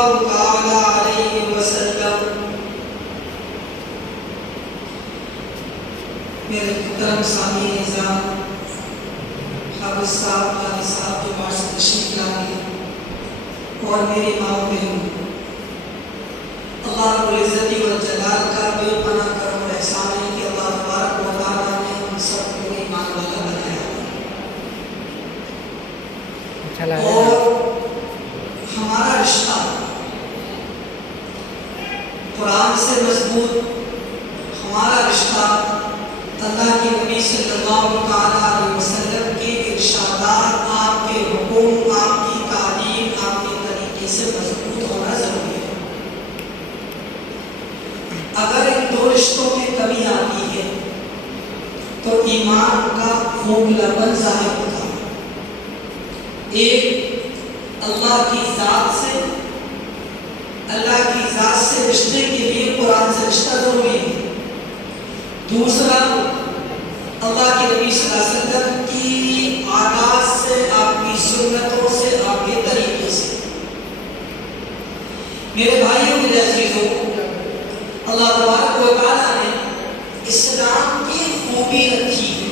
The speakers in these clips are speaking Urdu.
اللہ تعالی علیہ وسلم. میرے محترم سامعین نظام، حافظ صاحب قاضی صاحب کے پاس تشریف لائے اور میری ماں بہن، اللہ رب العزت والجلال کا بے پناہ کرم اور احسان ہے کہ اللہ تبارک و تعالیٰ نے ہم سب کو ایمان والا بنایا اور ہمارا رشتہ قرآن سے مضبوط، ہمارا رشتہ اللہ کے نبی صلی اللہ علیہ وسلم کے ارشادات، آپ کے حکم، آپ کی تعلیم، آپ کے طریقے سے مضبوط ہونا ضروری ہے. اگر ان دو رشتوں میں کمی آتی ہے تو ایمان کا کھوکھلاپن ظاہر ہوتا ہے. ایک اللہ کی ذات سے رشتے کے لیے قرآن سے رشتہ ضروری ہے. دوسرا اللہ کے نبی صلی اللہ علیہ وسلم کی عادات سے، آپ کی سنتوں سے، آپ کے طریقے سے. میرے بھائیوں میرے عزیزوں، اللہ تبارک و تعالیٰ نے اسلام کی خوبی رکھی ہے،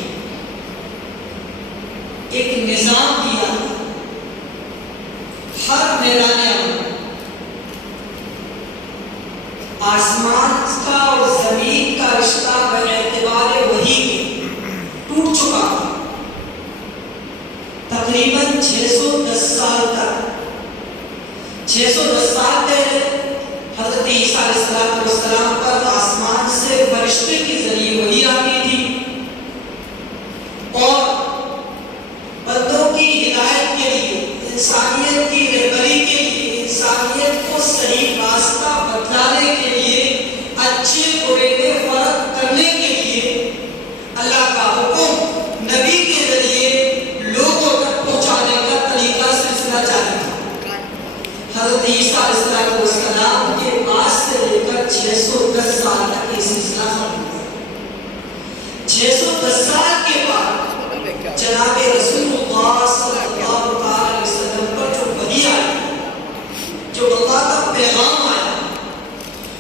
ایک نظام دیا ہے. ہر میدان عمل، آسمان کا اور زمین کا رشتہ باعتبار وحی کے ٹوٹ چکا ہے. تقریباً 610 سال تک، 610 سال پہلے حضرت عیسیٰ علیہ السلام پر آسمان سے فرشتے کے ذریعے وحی آتی تھی اور بندوں کی ہدایت کے لیے، انسانیت کی رہبری کے لیے، انسانیت کو صحیح راستہ بتلانے کے لیے، اچھے برے میں فرق کرنے کے لیے اللہ کا حکم نبی کے ذریعے لوگوں تک پہنچانے کا طریقہ سلسلہ جاری تھا. حضرت عیسیٰ علیہ السلام کے بعد سے لے کر 610 سال تک یہ سلسلہ ختم ہوا. 610 سال کے بعد جناب رسول اللہ صلی اللہ علیہ وسلم پر جو وحی آئی، جو اللہ کا پیغام آیا،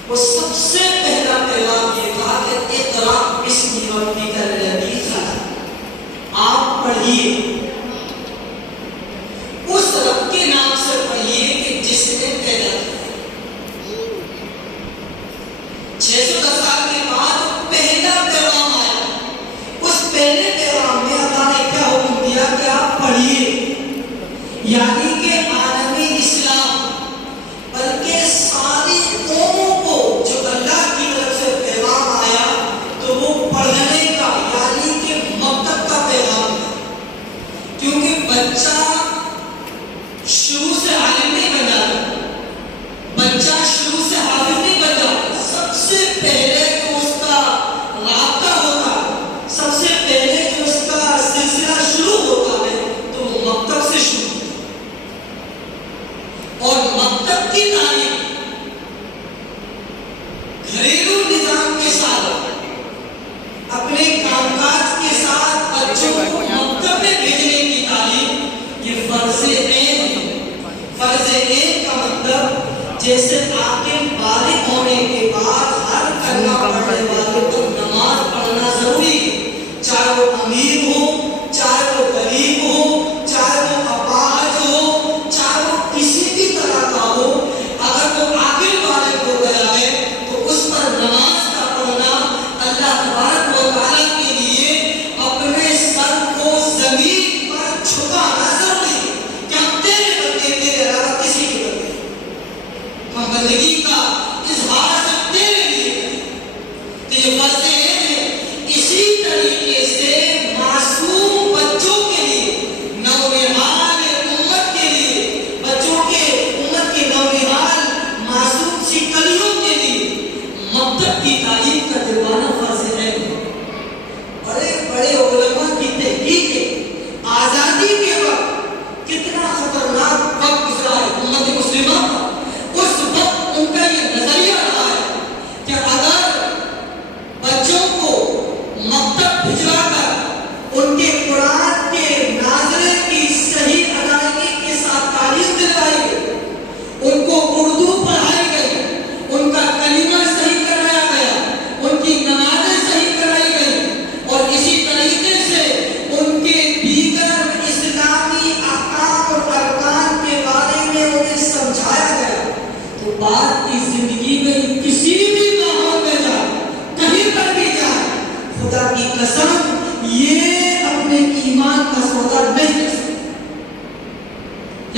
وہ سب سے پہلا پیغام یہ تھا کہ اقرأ باسم ربک الذی خلق، آپ پڑھیے، اس رب کے نام سے پڑھیے کہ جس نے پیدا کیا. 610 سال کے بعد پہلا پیغام آیا. اس پہلے پیغام میں اللہ نے کیا حکم دیا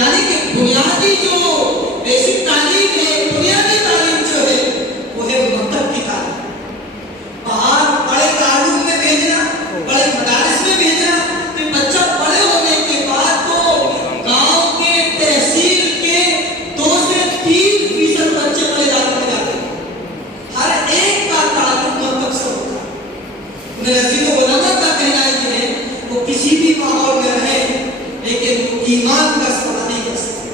یعنی کہ بنیادی جو بیسک تعلیم ہے، بنیادی تعلیم جو ہے وہ ہے مکتب کی تعلیم. باہر بڑے تعلیم میں بھیجنا، بڑے مدارس میں بھیجنا، پھر بچہ بڑے ہونے کے بعد تو گاؤں کے تحصیل کے 2 سے 3% بچے بڑے اداروں میں جاتے ہیں. ہر ایک کا تعلق مکتب سے ہوتا ہے. میرے عزیزو علماء کا کہنا یہ ہے وہ کسی بھی ماحول میں رہے لیکن وہ ایمان کا سوال نہیں کر سکتے.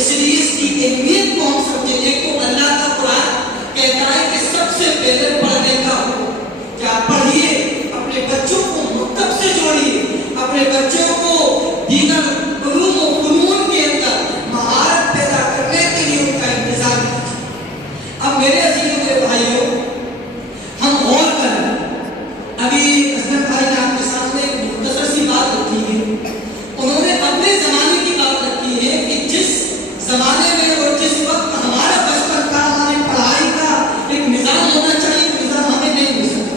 اس لیے اس کی اہمیت کو ہم سمجھیں. ایک تو اللہ کا قرآن کہتا ہے کہ سب سے پہلے پڑھنے کا ہو. کیا پڑھیے، اپنے بچوں کو مکتب سے جوڑیے، اپنے بچوں کو دیگر علوم و فنون کے اندر مہارت پیدا کرنے کے لیے ان کا انتظام کیجیے. اب میرے عزیزوں میرے بھائیوں، ہم غور کریں. ابھی اسلم بھائی نے آپ کے سامنے ایک مختصر سی بات رکھی ہے. انہوں نے اپنے زمانے کی بات رکھی ہے کہ جس زمانے میں اور جس وقت ہمارا بچپن تھا، ہماری پڑھائی کا ایک نظام ہونا چاہیے، تو نظام ہمیں نہیں مل سکا.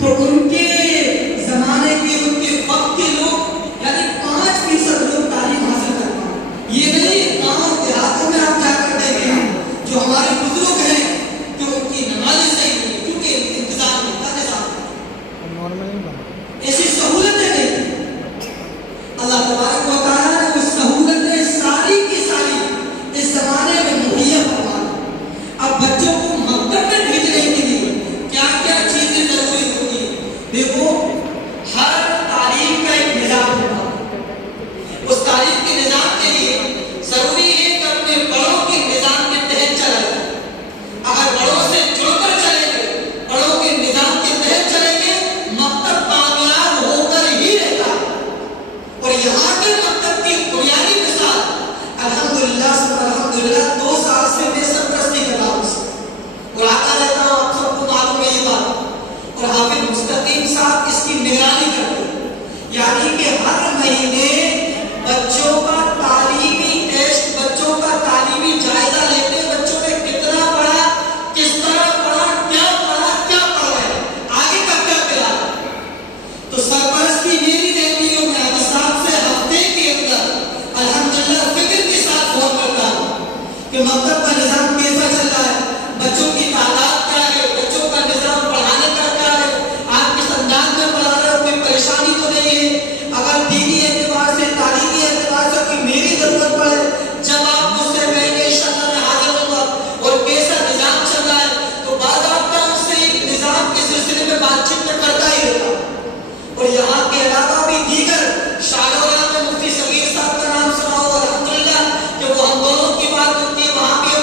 تو ان کے زمانے کے، ان کے وقت کے لوگ یعنی 5% لوگ تعلیم حاصل کر پائے. یہ نہیں گاؤں دیہاتوں میں آپ جا کر دیکھیں جو ہمارے بزرگ ہیں کہ ان کی نمازیں صحیح نہیں، کیونکہ انتظام نہیں تھا. ایسی سہولتیں نہیں تھیں. اللہ تبارک و تعالیٰ نے اس سہولتیں ساری کی ساری اس زمانے میں مہیا فرما دی. اب بچوں کو مکتب میں بھیجنے کے لیے کیا کیا چیزیں ضروری ہوتی ہیں؟ دیکھو، ہر تعلیم کا ایک نظام ہوتا ہے. اس تعلیم کے نظام کے لیے ضروری ہے کہ اپنے بڑوں کے نظام کے تحت چلا جائے. اگر بڑوں سے جڑ کر چلیں گے، بڑوں کے نظام کے تحت چلیں گے، مکتب کامیاب ہو کر ہی رہتا. اور یہاں کے مکتب کی بنیادی مثال الحمدللہ سب الحمدللہ 2 سال سے میں سرپرستی کر رہا ہوں اس کی. اور آتا رہتا ہوں، آپ سب کو معلوم ہے یہ بات. اور حافظ مستقیم صاحب اس کی نگرانی کرتے ہیں. یعنی کہ ہر مہینے بچوں کا تعلیمی ٹیسٹ، بچوں کا تعلیمی جائزہ لیتے ہیں. بچوں نے کتنا پڑھا، کس طرح پڑھا، کیا پڑھا، کیا پڑھ رہے ہیں، آگے کا کیا پلا. تو سرپرستی میری رہتی ہے. میں حافظ صاحب سے ہفتے کے اندر الحمدللہ فکر کے ساتھ فون کرتا ہوں کہ مکتب کا نظام کیسا چل رہا ہے، بچوں کی تعداد کیا ہے، بچوں کا نظام پڑھانے کا کیا ہے، آپ کس انداز میں پڑھا رہے ہو، کوئی پریشانی تو نہیں ہے. اگر دینی اعتبار سے، تعلیمی اعتبار سے کوئی میری ضرورت پڑے، جب آپ مجھ سے کہیں گے انشاءاللہ میں حاضر ہوں گا. اور کیسا نظام چل رہا ہے تو بعض آپ ان سے ایک نظام کے سلسلے میں بات چیت تو کرتا ہی رہتا. اور یہاں کے علاوہ بھی دیگر شاہجہاں میں مفتی صغیر صاحب کا نام سنا ہو الحمدللہ کہ وہ ہم دونوں کی بات ہوتی ہے، وہاں بھی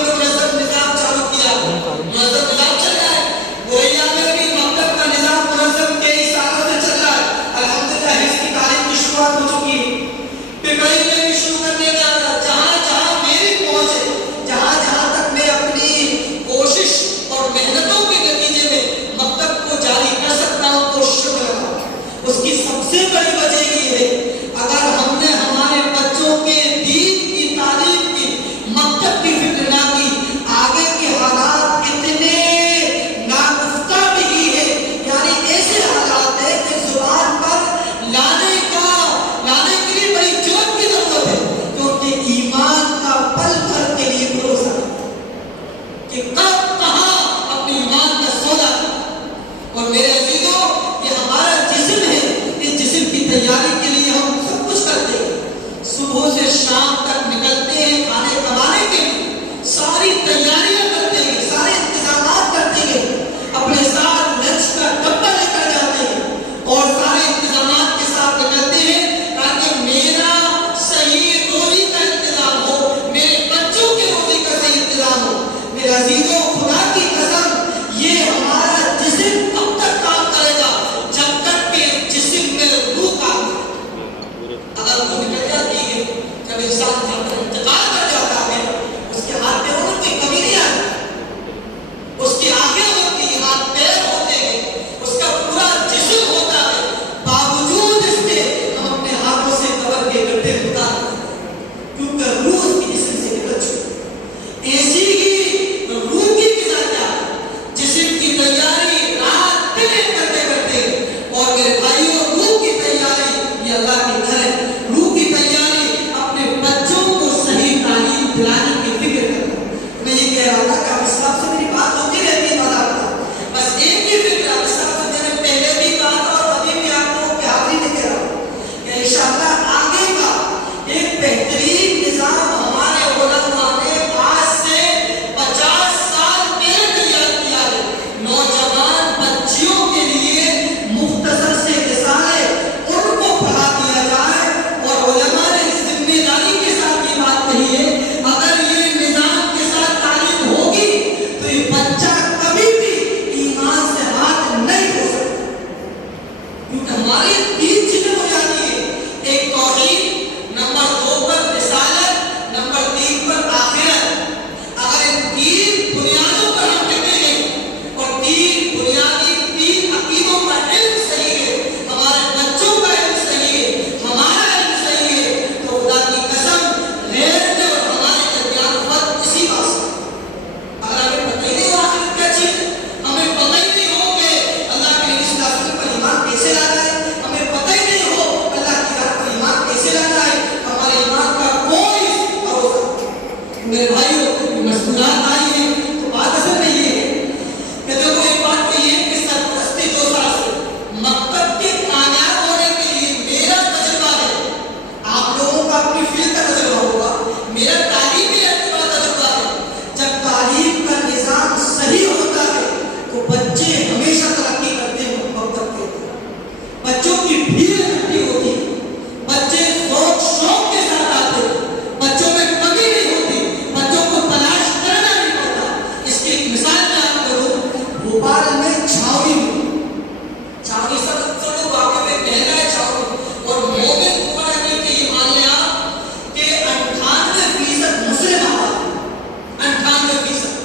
میرے بھائیوں مسکراہٹ آئی ہے تو بات اصل میں یہ ہے کہ دیکھو ایک بات تو یہ ہے کہ سرپرستی 2 سال سے مکتب کے کامیاب ہونے کے لیے میرا تجربہ ہے. آپ لوگوں کا اپنی فیلڈ کا تجربہ ہوگا, میرا تعلیمی کا تجربہ ہے. جب تعلیم کا نظام صحیح ہوتا ہے تو بچے ہمیشہ ترقی کرتے ہیں. مکتب کے بچوں کی بھیڑ اکٹھی ہوتی ہے, بچے شوق کے ساتھ آتے ہیں, بچوں میں کمی نہیں ہوتی, بچوں کو تلاش کرنا نہیں پڑتا. اس کی ایک مثال میں آپ کروں, بھوپال میں چھاؤنی سب لوگ واقع میں کہنا ہے چھاؤنی, اور مومن قرآن کے یہ مان لیں آپ کہ 98% مسلم آباد, 98%.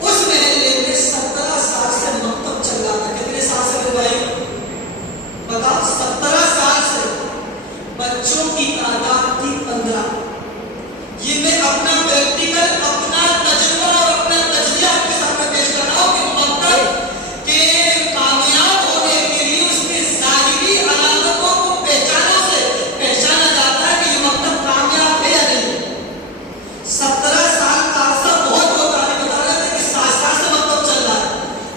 اس محلے میں 17 سال سے مکتب چل رہا تھا. کتنے سال سے بھائی بتاؤ؟ 17 سال سے. بچوں کی تعداد تھی 15. یہ میں اپنا پریکٹیکل, اپنا تجربہ اور اپنا تجزیہ آپ کے سامنے پیش کر رہا ہوں کہ مکتب کے کامیاب ہونے کے لیے اس کے ظاہری علامتوں کو پہچانا جاتا ہے کہ یہ مکتب کامیاب ہے یا نہیں. 17 سال کا عرصہ بہت ہوتا ہے. بتا رہے تھے کہ 7 سال سے مکتب چل رہا ہے,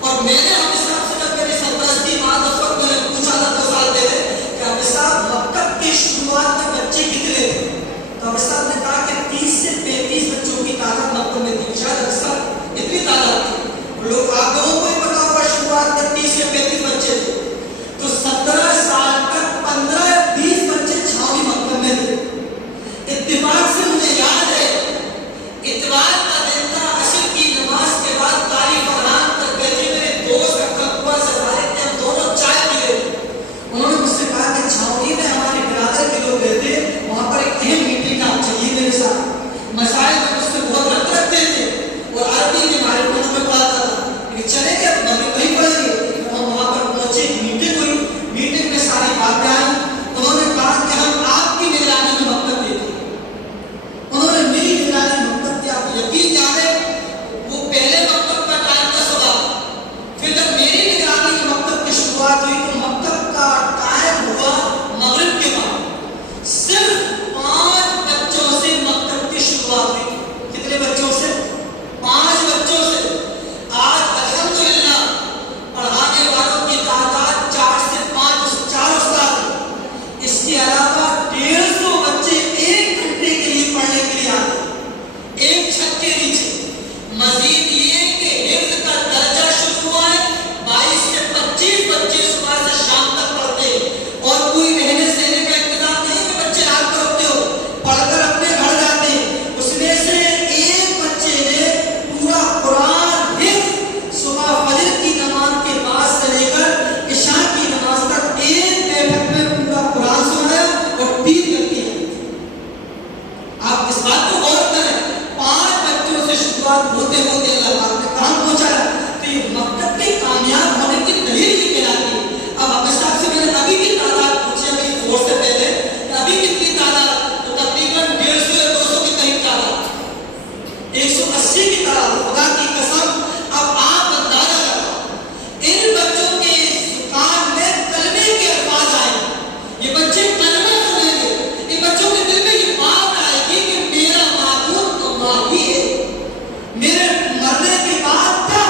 اور میں نے ہم صاحب سے جب میری سرپرستی بات اس وقت میں نے پوچھا تھا 2 سال پہلے کہ ہم صاحب مکتب کی شروعات میں بچے کتنے تھے, تو ہم صاحب نے کہا کہ 30 سے 35 بچوں کی تعداد مکتب میں تھی. شاید اکثر اتنی تعداد تھی. لوگ آپ لوگوں کو ہی پتا ہوگا شروعات میں 30 سے 35 بچے تھے. تو 17 سال تک 15 یا 20 بچے چھاؤنی مکتب میں تھے. اتفاق سے مجھے یاد ہے اتوار کا دن تھا, عصر کی نماز کے بعد قاری فرحان تک گئے تھے. میرے دوست اکبر سے فارغ تھے, ہم دونوں چائے پی رہے تھے. انہوں نے مجھ سے کہا کہ چھاؤنی میں ہمارے برادر کے لوگ رہتے, وہاں پر ایک اہم میٹنگ آپ چلیے میرے ساتھ. مسائل میں مجھ سے بہت ربط رکھتے تھے اور عربی میں ہمارے ملک میں پڑھاتا تھا. لیکن چلے گئے مگر وہیں پڑھیں گے. ہم وہاں پر پہنچے, میٹنگ ہوئی. میٹنگ میں ساری باتیں آئیں. انہوں نے کہا کہ ہم آپ کی نگرانی میں مکتب دیتے ہیں. انہوں نے میری نگرانی میں مکتب دیا. آپ یقین جانے وہ پہلے مکتب کا ٹائم تھا صبح. پھر جب میری نگرانی میں مکتب کی شروعات ہوئی تو مکتب کا ٹائم ہوا مغرب کے بعد. صرف 5 بچوں سے مکتب کی شروعات ہوئی. کتنے بچوں سے؟ 5 بچوں سے. آج الحمدللہ پڑھانے والوں کی تعداد 4 سے 4 استاد ہیں. اس کے علاوہ 150 بچے 1 گھنٹے کے لیے پڑھنے کے لیے آتے ہیں, ایک چھت کے نیچے. مزید یہ کہ حفظ کا درجہ شروع ہوا ہے. 22 سے 25 بچے صبح سے شام تک پڑھتے ہیں, اور کوئی رہنے سہنے کا انتظام نہیں کہ بچے رات کو رکھتے ہو, پڑھ کر اپنے گھر جاتے ہیں. اس میں سے ایک بچے نے پورا قرآن حفظ صبح فجر کی نماز کے بعد سے لے کر عشاء کی نماز تک ایک بیٹھک میں پورا قرآن سنا اور 3 کرتی ہے. آپ اس بات کو غور کریں, 5 بچوں سے شروعات ہوتے ہوتے اللہ پاک نے کہاں پہنچایا. تو یہ مکتب کے کامیاب ہونے کی دلیل یہ کہلاتی ہے. اب ہمیں صاحب سے میں نے ابھی کی تعداد پوچھی ابھی زور سے پہلے کہ ابھی کتنی تعداد, تو تقریباً 150 یا 200 کے قریب تعداد, 180 کی تعداد. خدا کی قسم اب آپ اندازہ لگاؤ ان بچوں کے زبان میں کلمے کے الفاظ آئے. یہ بچے کلمہ سنیں گے, ان بچوں کے دل میں یہ بات آئے گی کہ میرا معبود اللہ ہی ہے. میرے مرنے کے بعد کیا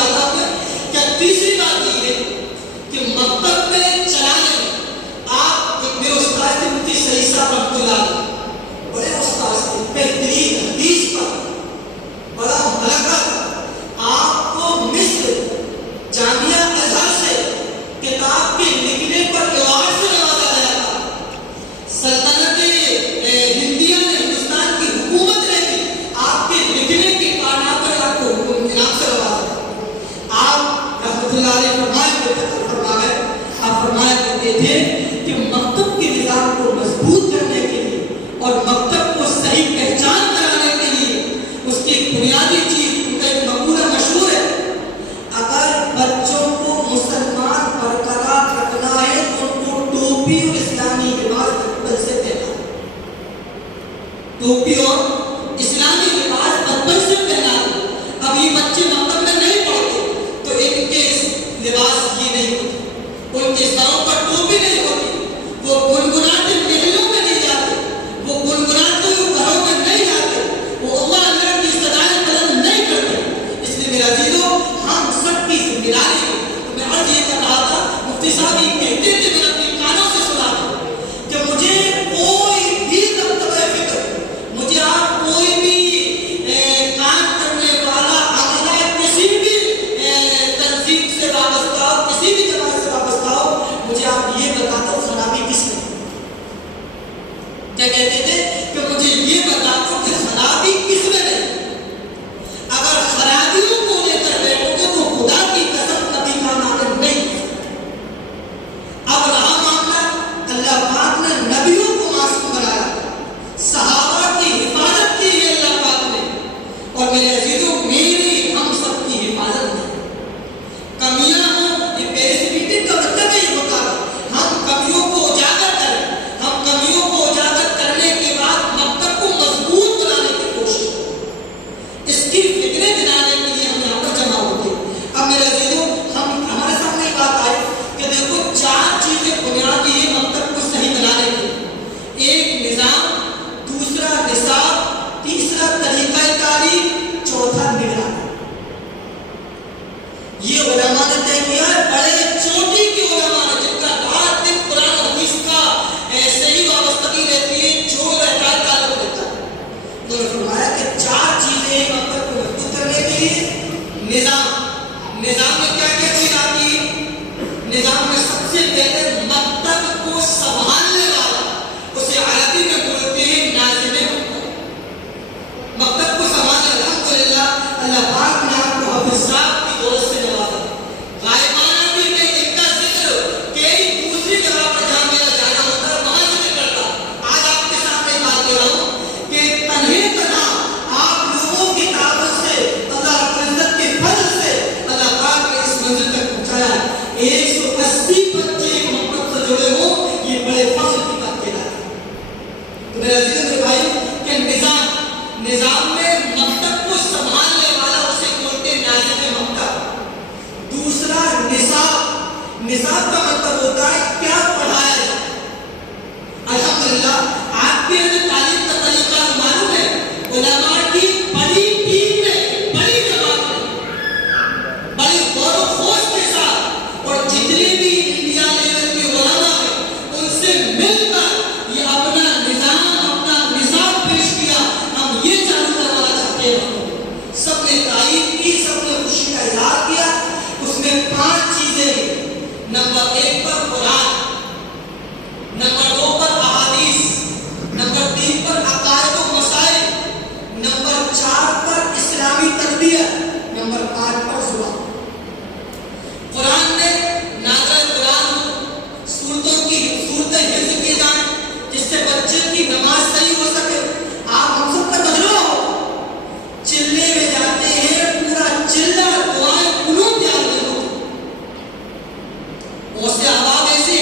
جاتا ہوں کہ تیسری بات یہ ہے کہ مکتب میں چلانے میں آپ ایک میرے استاد تھے مفتی سعید صاحب رحمۃ اللہ علیہ، بڑے استاد تھے، بہترین حدیث پر بڑا ملکہ تھا۔ آپ کو مصر جامعہ ازہر سے کتاب کے لکھنے پر ایوارڈ سے نوازا گیا تھا۔ سلطنت ہندیہ نے، ہندوستان کی حکومت نے بھی آپ کے لکھنے کی کارنامے پر آپ کو انعام سے نوازا۔ آپ رحمۃ اللہ علیہ فرمایا کرتے تھے کہ مکتب کے نظام کو مضبوط کرنے کے لیے اور مکتب کو صحیح پہچان کرانے کے لیے اس کی بنیادی چیز، ان کا ایک مقولہ مشہور ہے، اگر بچوں کو مسلمان برقرار رکھنا ہے تو ان کو ٹوپی اور اسلامی لباس بچپن سے پہنا، ٹوپی اور اسلامی لباس بچپن سے پہنا۔ اب یہ بچے مکتب میں نہیں پڑھتے تو ان کے لباس یہ نہیں ہوتے، ان کے سروں پر ٹوپی نہیں ہوتی، وہ گنگناتے محلوں میں نہیں جاتے، وہ گنگناتے ہوئے گھروں میں نہیں جاتے، وہ اللہ کی صدائیں بلند نہیں کرتے۔ اس لیے میرا عزیزو، ہم سب کی ذمہ داری ہے۔ تو میں عرض یہ کر رہا تھا، مفتی صاحب یہ کہتے تھے، میں اپنے کانوں سے سنا تھا کہ مجھے کوئی بھی دبدبہ فکر، مجھے آپ کوئی بھی کام کرنے والا عملہ کسی بھی تنظیم سے وابستہ ہو، کسی بھی جماعت سے وابستہ ہو، مجھے آپ یہ بتا دو خرابی کس میں، کیا کہتے تھے کہ مجھے یہ بتا دو کہ خرابی کس میں نہیں۔ اگر خرابیوں کو لے کر بیٹھو گے تو خدا کی قسم کبھی کام آگے نہیں۔ اب رہا معاملہ، اللہ پاک نے نبیوں کو معصوم بنایا، صحابہ کی حفاظت کی ہے اللہ پاک نے، اور میرے عزیزوں میری ہم سب کی حفاظت ہے۔ کمیاں ہوں، یہ پیرس میٹنگ کا مطلب یہ ہوتا ہے ہم کمیوں کو اجاگر کریں، ہم کمیوں کو اجاگر کرنے کے بعد مکتب کو مضبوط بنانے کی کوشش کریں، اس کی فکریں دلانے کے لیے ہم یہاں پر جمع ہوتے ہیں۔ اب میرے عزیزوں، ہمارے سامنے ایک بات آئی کہ دیکھو چار چیزیں بنیادی ہیں مکتب کو صحیح بنانے کے لیے، ایک نظام، دوسرا نصاب، تیسرا طریقہ تعلیم، چوتھا نگرانی۔ یہ علماء نے طے کیا ہے، بڑے چوٹی کے علماء نے، جن کا رات دن قرآن و حدیث کا صحیح وابستگی رہتی ہے، جو رہتا ہے تعلق رہتا ہے، انہوں نے فرمایا کہ چار چیزیں مکتب کو مضبوط کرنے کے لیے۔ نظام میں کیا کیا چیز آتی ہے؟ نظام میں سب سے پہلے مکتب کو سنبھالنے والا، اسے عربی میں بولتے ہیں ناظم مکتب۔ مکتب کو سنبھالنے، الحمدللہ اللہ پاک نے آپ کو حافظ صاحب کی دولت سے نوازا۔ غائبانہ بھی میں ان کا ذکر کئی دوسری جگہ پر جہاں میرا جانا ہوتا ہے وہاں ذکر کرتا۔ آج آپ کے سامنے بات کر رہا ہوں کہ تنہے تنہا آپ لوگوں کی دعوت سے، اللہ رب العزت کے فضل سے اللہ پاک نے اس منزل تک پہنچایا ہے۔ 180 بچے ایک مکتب سے جڑے ہوں، یہ بڑے فضل کی بات کہلاتی ہے۔ تو میرے عزیز میرے بھائی کہ نظام میں مکتب کو سنبھالنے والا اسے بولتے ہیں ناظم مکتب۔ دوسرا نصاب کا مطلب ہوتا ہے کیا پڑھایا جائے۔ الحمدللہ آپ کے ہمیں تعلیم کا طریقہ معلوم ہے، علماء کی بڑی ٹیم میں، بڑی جماعت میں، بڑی غور و خوض کے ساتھ، اور جتنے بھی انڈیا لیول کے علماء ہیں ان سے مل کر یہ اپنا نظام، اپنا نصاب پیش کیا، ہم یہ چالو کروانا چاہتے ہیں۔ سب نے تائید کی، سب نے خوشی کا اظہار کیا۔ اس میں 5 چیزیں ہیں۔ نمبر 1 پر قرآن، نمبر 2 پر احادیث، نمبر 3 پر عقائد و مسائل، نمبر 4 پر اسلامی تربیت، نمبر 5 پر زبان۔ قرآن نے نازل قرآن صورتیں حفظ کی جائیں جس سے بچے کی نماز صحیح ہو سکے۔ آپ ہم سب کا تجربہ ہو، چلے میں جاتے ہیں، پورا چلہ دعائیں قنوت تیار نہیں ہوتی، اس سے آواز ایسے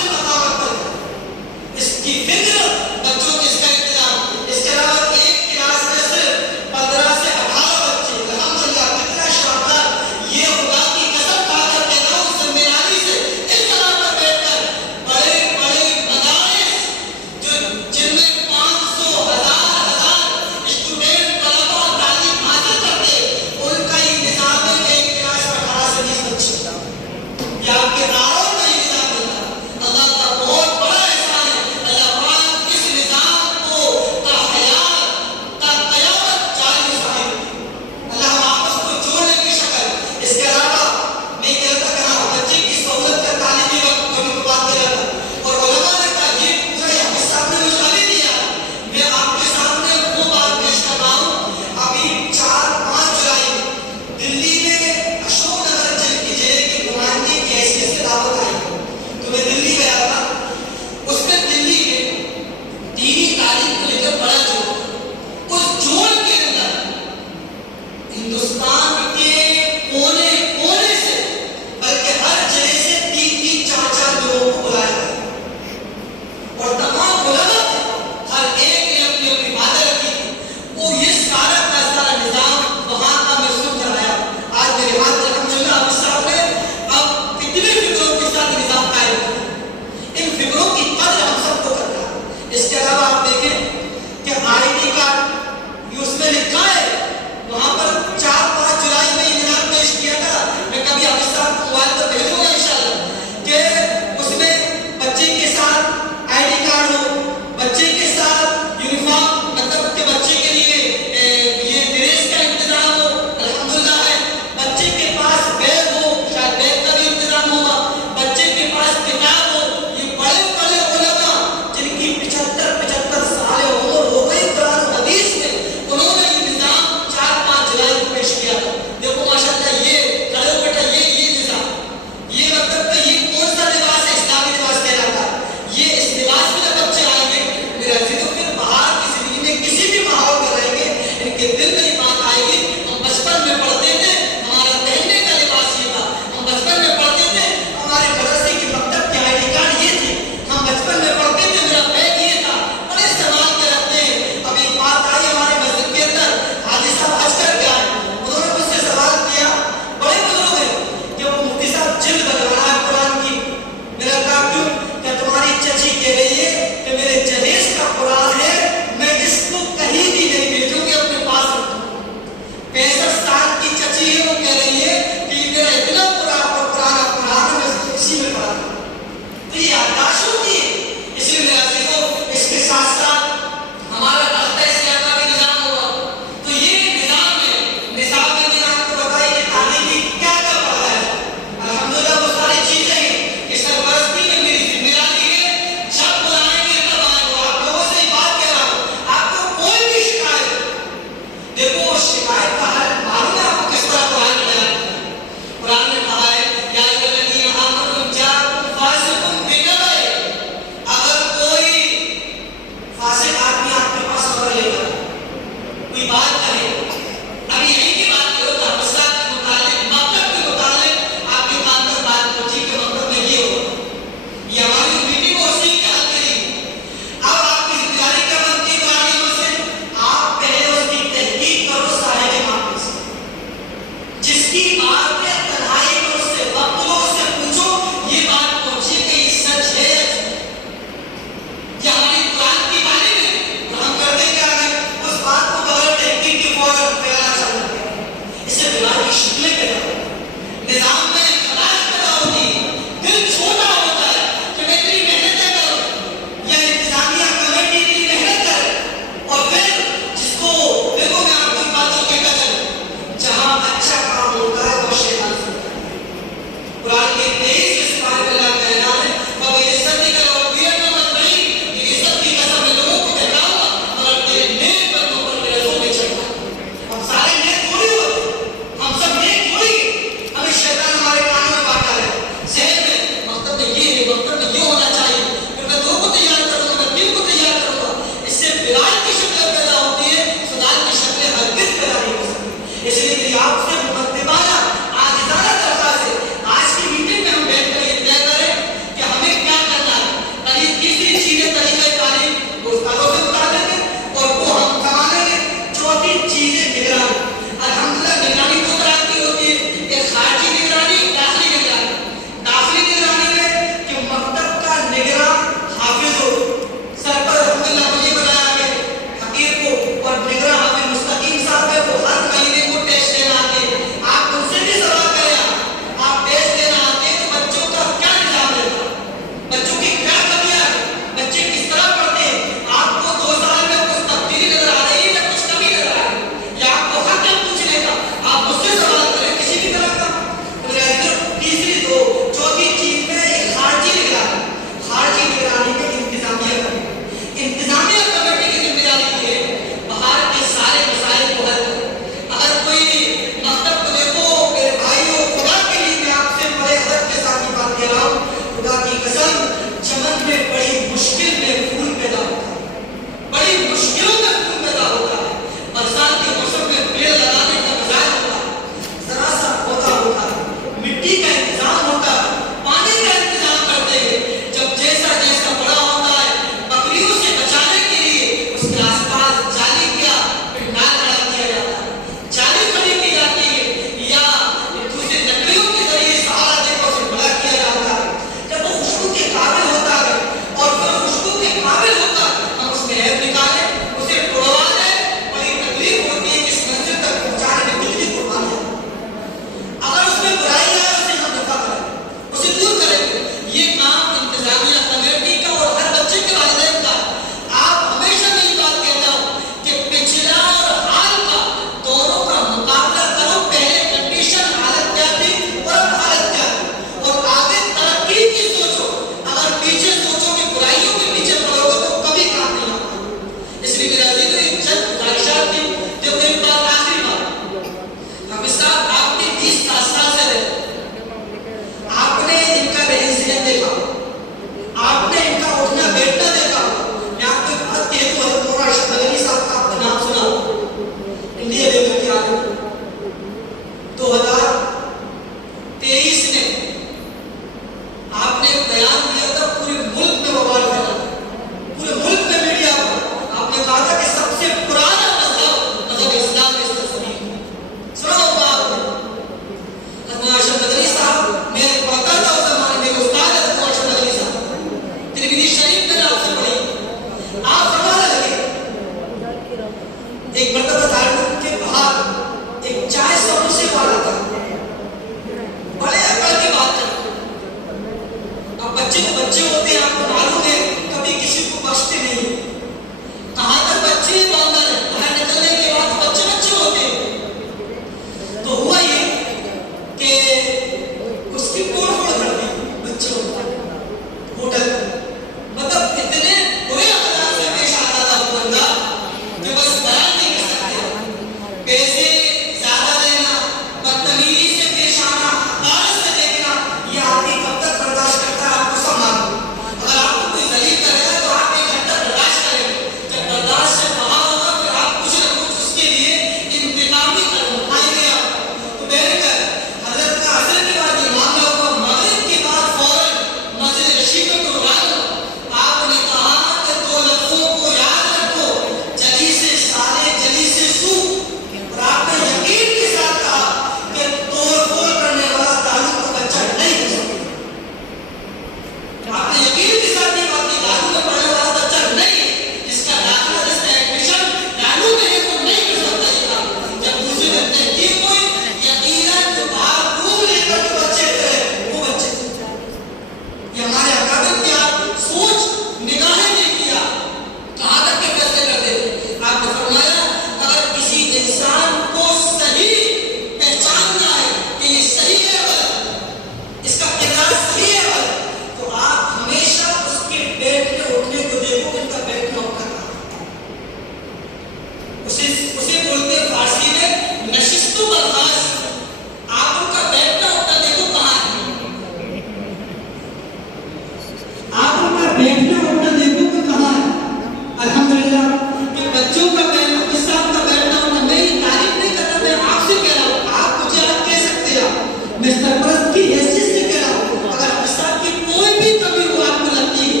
میں سرپرست کی حیثیت سے کہہ رہا ہوں، اگر حساب کی کوئی بھی کمی ہو آپ کو لگتی ہے،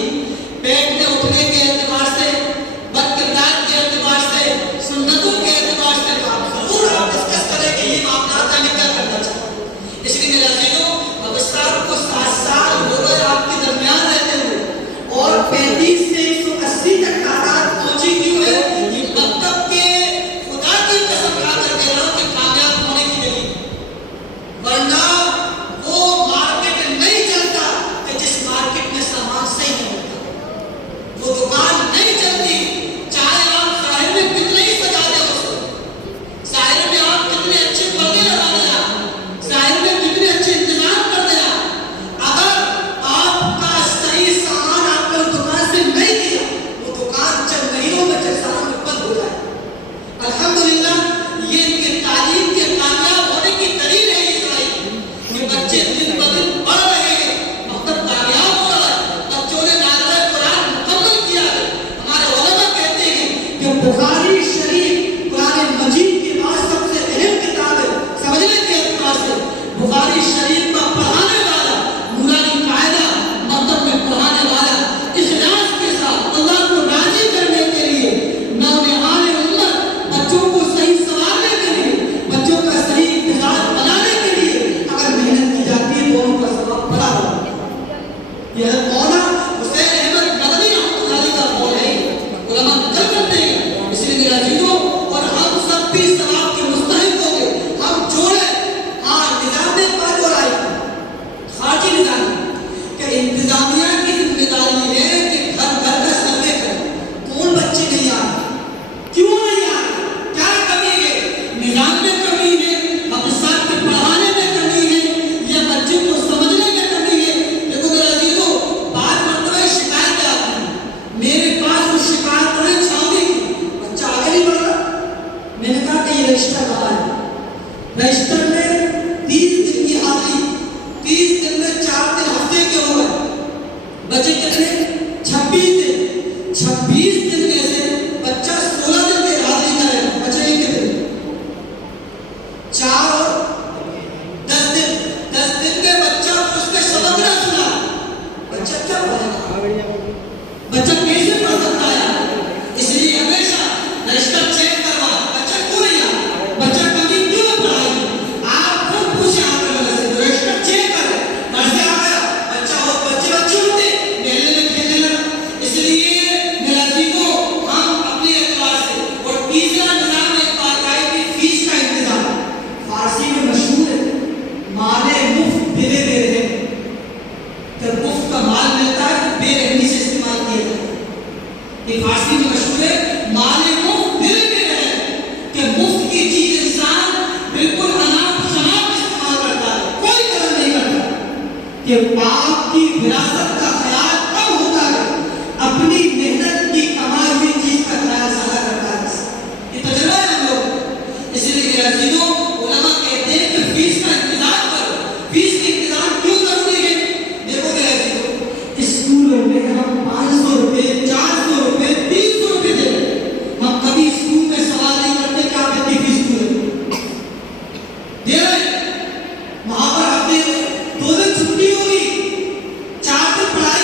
بیٹھنے اٹھنے کے اعتبار سے، بد کردار کے اعتبار سے، سنتوں کے اعتبار سے، تو آپ ضرور آپ ڈسکس کریں کہ یہ معاملات میں کیا کرنا چاہتا ہوں۔ اس لیے میرے عزیزوں، اب صاحب کو 7 سال ہو گئے آپ کے درمیان رہتے ہوئے، اور 35 سے 180 تک تعداد پہنچی کیوں ہے؟ یہ مکتب کے خدا کی قسم کھا کر کہہ رہا ہوں کہ کامیاب ہونے کی دلیل، ورنہ وہ مارکیٹ نہیں چلتا کہ جس مارکیٹ میں سامان صحیح نہیں ہوتا، وہ دکان نہیں چلتی چاہے آپ ظاہر میں کتنے ہی سجا دیں اسے، ظاہر میں آپ کتنے اچھے پردے لگا دیں، ظاہر میں کتنے اچھے انتظام کر دیں، اگر آپ کا صحیح سامان آپ کو دکان سے نہیں دیا، وہ دکان چند مہینوں میں چند سالوں میں بند ہو جائے۔ الحمدللہ یہ ان کے تعلیم کے کامیاب ہونے کی دلیل ہے اسرائیل، یہ بچے دن بدن بڑھ رہے ہیں، مکتب کامیاب ہو رہا ہے، بچوں نے نازلہ قرآن مکمل کیا ہے۔ ہمارے علماء کہتے ہیں کہ بخاری شریف قرآن مجید کے بعد سب سے اہم کتاب ہے، سمجھنے کے اعتبار سے بخاری شریف کا پڑھانے والا، نورانی قاعدہ مکتب میں پڑھانے والا، اخلاص کے ساتھ اللہ کو راضی کرنے کے لیے، نونہال امت بچوں کو صحیح سنوارنے کے لیے، بچوں کا صحیح مزاج بنانے کے لیے اگر محنت کی جاتی ہے تو ان کا ثواب بڑا ہوگا۔ یہ حضرت مولانا حسین احمد مدنی رحمۃ اللہ علیہ کا قول ہے، علماء نقل کرتے ہیں۔ اس لیے میرا عزیزوں، اور ہم سب بھی ثواب کے مستحق ہوں گے، ہم جوڑے نظام میں بات ہو رہا ہے، خارجی نظام کہ انتظامیہ کی ذمہ داری ہے کہ گھر گھر کا سروے کرے، کون بچے نہیں آ رہے، کیوں نہیں آ رہے، کیا کمی ہے، نظام میں کمی ہے، مقصد کے پڑھانے میں کمی ہے، یا بچے کو سمجھنے میں کمی ہے۔ دیکھو میرے عزیزوں، بعض مرتبہ شکایت آتی ہے، میرے پاس وہ شکایت پڑے چھاؤنی کی، بچہ آگے نہیں بڑھ رہا، میں نے کہا کہ یہ رجسٹر کہاں ہے؟ رجسٹر میں 30 دن کی حاضری، 30 دن میں 4 دن ہفتے کے ہو گئے، بچے کتنے 26 دن، 26 دن میں سے بچہ 16 دن کی حاضری کرے گا، بچے ہی کتنے 4 اور 10 دن، 10 دن میں بچہ اس کے سبق نہ سنا، بچہ کیا پڑھے گا، بچہ کیسے پڑھ سکتا ہے؟ اس لیے ہمیشہ رجسٹر چیک کروا، بچہ کیوں نہیں آیا، بچہ کمی کیوں ہے پڑھائی میں، آپ خود پوچھیں آپ کے بچے سے، رجسٹر چیک کریں، گھر سے آ گیا بچہ ہو، بچے ہوتے میلے میں کھیلنے لگا۔ اس لیے میرے عزیزوں، ہم اپنے اعتبار سے، اور تیسرا نظام ایک بات آئی کہ فیس کا انتظام، فارسی میں مشہور ہے مال مفت دے دے رہے ہیں، جب مفت کا مال ملتا ہے تو بے رحمی سے استعمال کیا جاتا ہے، یہ فارسی میں مشہور ہے مال مفت دے دے رہے ہیں، کہ مفت کی چیز انسان بالکل اناپ شناپ استعمال کرتا ہے، کوئی قدر نہیں کرتا، کہ آپ کی وراثت کا خیال کم ہوتا ہے، اپنی محنت کی کمائی ہوئی چیز کا خیال زیادہ کرتا ہے، یہ تجربہ ہے ہم لوگ۔ اسی لیے میرے عزیزوں، علماء کہتے ہیں کہ فیس کا انتظام کرو، فیس کا انتظام کیوں ضروری ہے؟ دیکھو میرے عزیزوں، اسکولوں میں ہم 500 روپے، 400 روپے، 300 روپے دے رہے ہیں، ہم کبھی اسکول میں سوال نہیں کرتے کہ آپ اتنی فیس کیوں دے رہے ہیں، وہاں پر ہفتے 2 دن چھٹی ہوگی، 4 دن پڑھائی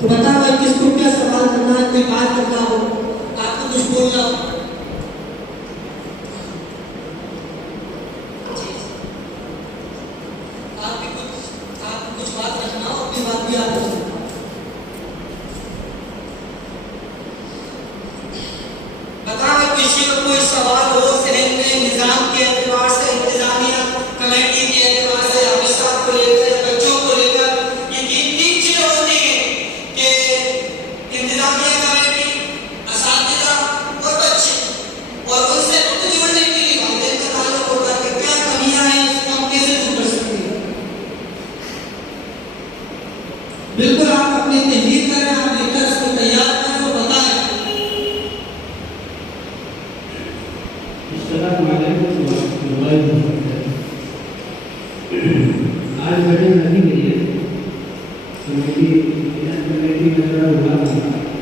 تو بتاؤ بھائی کس کو کیا سوال کرنا ہے، کوئی بات کرنا ہو، آپ کو کچھ بولنا ہو. آپ کو کچھ بات رکھنا ہو، اپنی بات بھی آپ رکھ سکتے ہو. بتاؤ کسی کو کوئی سوال ہو ذہن میں، نظام کے اعتبار سے، انتظامیہ کمیٹی کے اعتبار سے، آفیسر کو لے کر، بچوں کو لے کر. یہ تین چیزیں ہوتی ہیں کہ انتظامیہ کمیٹی، اساتذہ اور بچے، اور ان سے جڑنے کے لیے والدین کا تعلق ہوتا ہے کہ کیا کمیاں ہیں، اس کو ہم کیسے دور کر سکتے ہیں. بالکل آپ اپنی تحریر کریں، آپ لکھ کر اس کو تیار کریں اور بتائیں. اس طرح ہمارے موبائل ہو سکتا ہے. آج میٹنگ نہیں ہوئی ہے، کمیٹی میں ذرا ہوا تھا